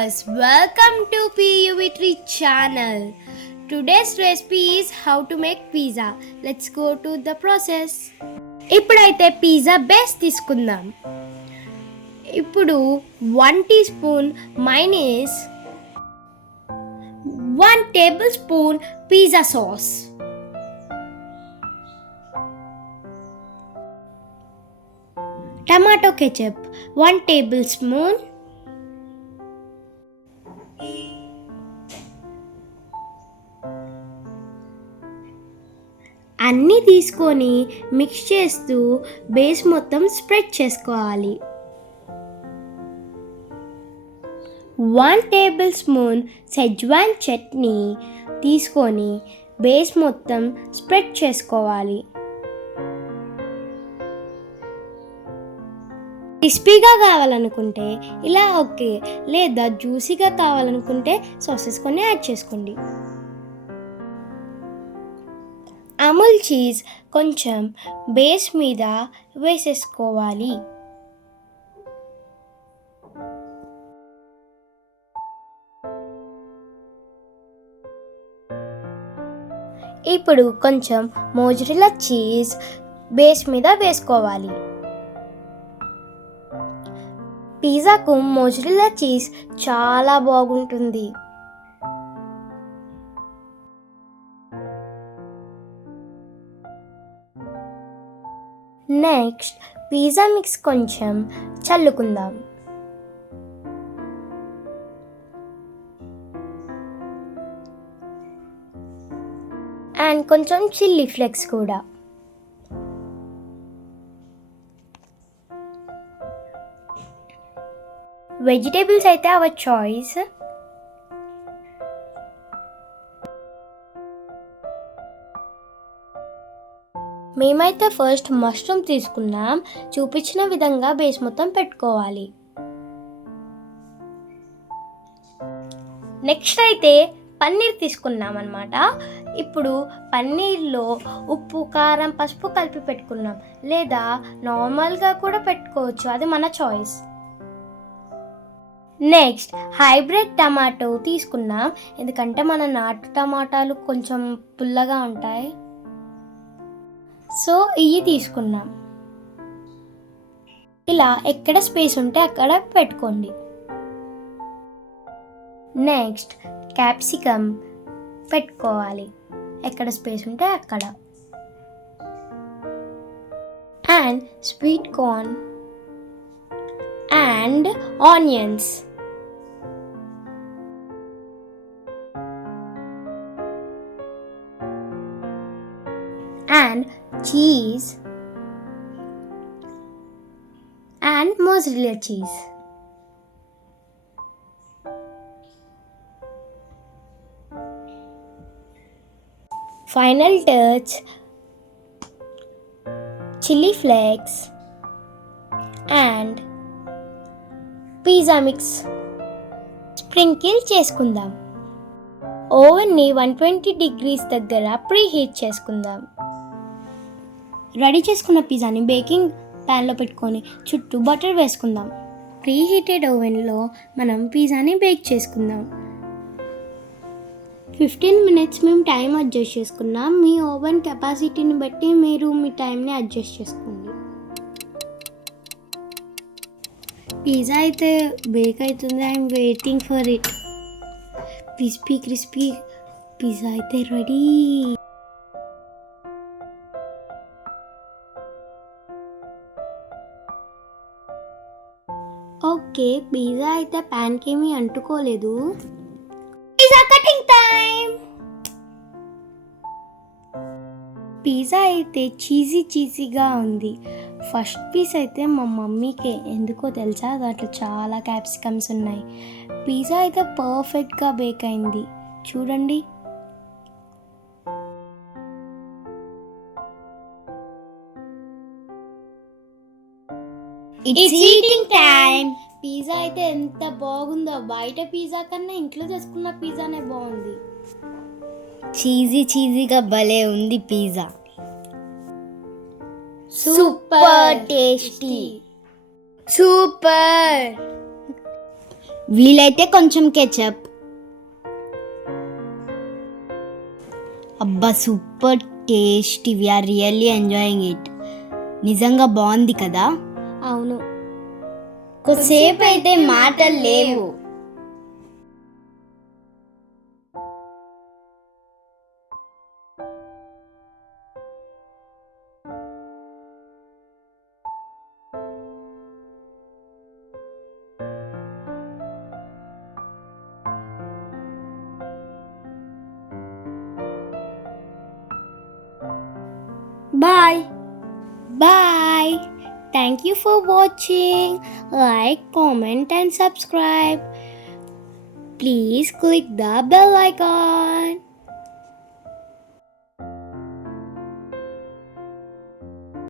viewers, welcome to PUV3 channel. Today's recipe is how to make pizza. Let's go to the process. ఇప్పుడైతే pizza base తీసుకుందాం. ఇప్పుడు 1 teaspoon mayonnaise, 1 tablespoon pizza sauce, tomato ketchup 1 tablespoon, అన్నీ తీసుకొని మిక్స్ చేస్తూ బేస్ మొత్తం స్ప్రెడ్ చేసుకోవాలి. 1 tablespoon సెజ్వాన్ చట్నీ తీసుకొని బేస్ మొత్తం స్ప్రెడ్ చేసుకోవాలి. క్రిస్పీగా కావాలనుకుంటే ఇలా ఓకే, లేదా జ్యూసీగా కావాలనుకుంటే సాసెస్ కొన్ని యాడ్ చేసుకోండి. అమూల్ చీజ్ కొంచెం బేస్ మీద వేసేసుకోవాలి. ఇప్పుడు కొంచెం మోజరెల్లా చీజ్ బేస్ మీద వేసుకోవాలి. పిజ్జాకు మోజరెల్లా చీజ్ చాలా బాగుంటుంది. నెక్స్ట్ పిజ్జా మిక్స్ కొంచెం చల్లుకుందాం. అండ్ కొంచెం చిల్లీ ఫ్లేక్స్ కూడా. వెజిటేబుల్స్ అయితే అవర్ చాయిస్. మేమైతే ఫస్ట్ మష్రూమ్ తీసుకున్నాం. చూపించిన విధంగా బేస్ మొత్తం పెట్టుకోవాలి. నెక్స్ట్ అయితే పన్నీర్ తీసుకున్నాం అన్నమాట. ఇప్పుడు పన్నీర్లో ఉప్పు, కారం, పసుపు కలిపి పెట్టుకున్నాం, లేదా నార్మల్గా కూడా పెట్టుకోవచ్చు, అది మన చాయిస్. నెక్స్ట్ హైబ్రిడ్ టమాటో తీసుకున్నాం, ఎందుకంటే మన నాటు టమాటాలు కొంచెం పుల్లగా ఉంటాయి, సో ఇవి తీసుకున్నాం. ఇలా ఎక్కడ స్పేస్ ఉంటే అక్కడ పెట్టుకోండి. నెక్స్ట్ క్యాప్సికమ్ పెట్టుకోవాలి, ఎక్కడ స్పేస్ ఉంటే అక్కడ. And sweet corn and onions. And cheese and mozzarella cheese. Final touch, chili flakes and pizza mix sprinkle చేసుకుందాం. ఓవెన్ని 120 degrees దగ్గర ప్రీహీట్ చేసుకుందాం. రెడీ చేసుకున్న పిజ్జాని బేకింగ్ ప్యాన్లో పెట్టుకొని చుట్టూ బటర్ వేసుకుందాం. ప్రీహీటెడ్ ఓవెన్లో మనం పిజ్జాని బేక్ చేసుకుందాం. 15 minutes మేము టైం అడ్జస్ట్ చేసుకున్నాం. మీ ఓవెన్ కెపాసిటీని బట్టి మీరు మీ టైంని అడ్జస్ట్ చేసుకోండి. పిజ్జా అయితే బేక్ అవుతుంది. I'm waiting for it. Crispy pizza అయితే రెడీ. ఓకే, పిజ్జా అయితే ప్యాన్కి ఏమీ అంటుకోలేదు. Pizza cutting time. పిజ్జా అయితే చీజీగా ఉంది. ఫస్ట్ పీస్ అయితే మా మమ్మీకే, ఎందుకో తెలుసా, దాంట్లో చాలా క్యాప్సికమ్స్ ఉన్నాయి. పిజ్జా అయితే పర్ఫెక్ట్గా బేక్ అయింది, చూడండి. It's eating time. పిజ్జా అయితే ఎంత బాగుందో, బయట పిజ్జా కన్నా ఇంట్లో చేసుకున్న పిజ్జానే బాగుంది. చీజీగా భలే ఉంది పిజ్జా. Super tasty. సూపర్. వీలైతే కొంచెం కెచప్. అబ్బా super tasty, we are really enjoying it. నిజంగా బాగుంది కదా. అవును, కొద్దిసేపు అయితే మాటలు లేవు. bye. Bye. Thank you for watching. Like, comment, and subscribe. Please click the bell icon.